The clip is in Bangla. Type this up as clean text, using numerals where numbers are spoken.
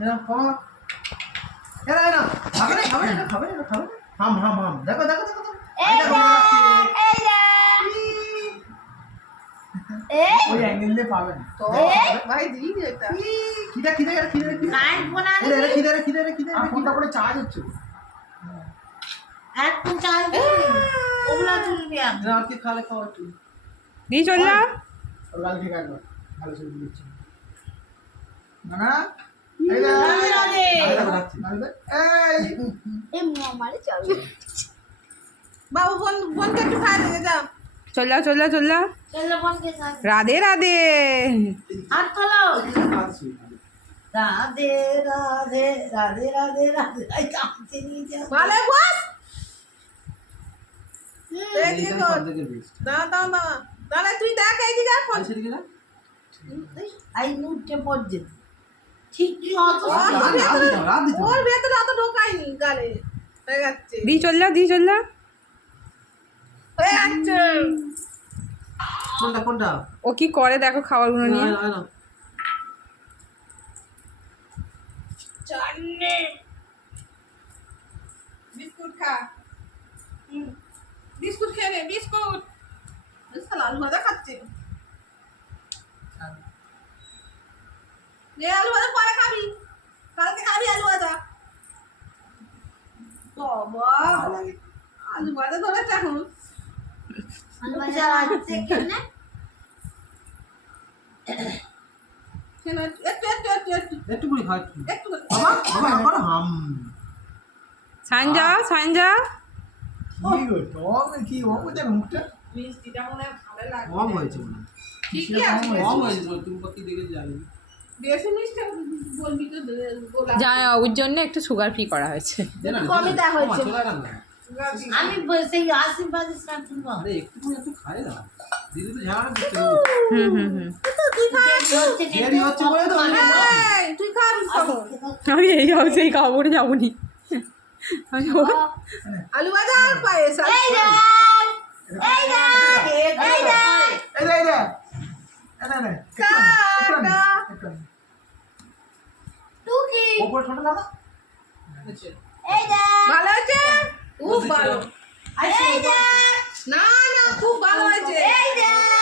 এরা খাবে না খাবে না খাবে না হাম দেখো ওই অ্যাঙ্গেল দিয়ে পাবে না তো ভাই দিই এটা খিদে ফোনটা করে চার্জ হচ্ছে এখন চাল ওগুলা চলবে আর কি খালে খাওয়া তুই দি চল যা লাল ঠিক একবার ভালো ছবি দিচ্ছি না এই রাধে রাধে। এই বাবু বোনকে একটু খাই দিয়ে যাও। চল যা চলো বোনকে সাথে রাধে রাধে হাত তোলো। রাধে রাধে রাধে রাধে রাধে এই কাঁদতে নিয়ে যাও। ভালো বস এই এইটা দিকে সব থেকে বেস্ট দাঁড়া তুই দেখ এই দিকে ফোন আচ্ছা ঠিক আছে এই মুহূর্তে পর্যন্ত ঠিক কি অত রাত দিতে ওর ভেতরে অত ঢোকায়নি গালে হয়ে যাচ্ছে দি চল যা হয়ে যাচ্ছে কোনটা ও কি করে দেখো খাবারগুলো নিয়ে না চান্নে বিস্কুট খা বিস্কুট খেয়ে নে বিস্কুট আলু ভাজা খাচ্ছে নে আলু ভাজা পরে খাবি কালকে খাবি আলু ভাজা বাবা আলু ভাজা ধরেছে এখন আলবাজা আছে কেনে একটু করে খাই একটু বাবা আমার হাম সাইন যা কি গো টক কি ও দেখ মুখটা মিষ্টিটা মনে হয় ভালো লাগে কম হয়েছে মনে হয় ঠিকই আছে কম হয়েছে তুমি বাকি দিকে যাবে বেশি মিষ্টি বলবি তো গোলা যা ওর জন্য একটু সুগার ফ্রি করা হয়েছে কমই দেওয়া হয়েছে। আমি সেই আশীর্বাদ শুনবো আরে একটু খাই না দিদি তো ঝাড়া দিচ্ছে হুম তুই খা দেরি হচ্ছে বলে তো এই, তুই খাবি খাবো আমি এই হাউসে এই খাবারে যাবনি আলু ভাজা আর পায়েস আর এই দেখ এই দেখ এই দেখ এই রে কাটা। টুকি ওপর ছোট না এই দেখ ভালো হয়েছে খুব ভালো এই দেখ না খুব ভালো হয়েছে এই দেখ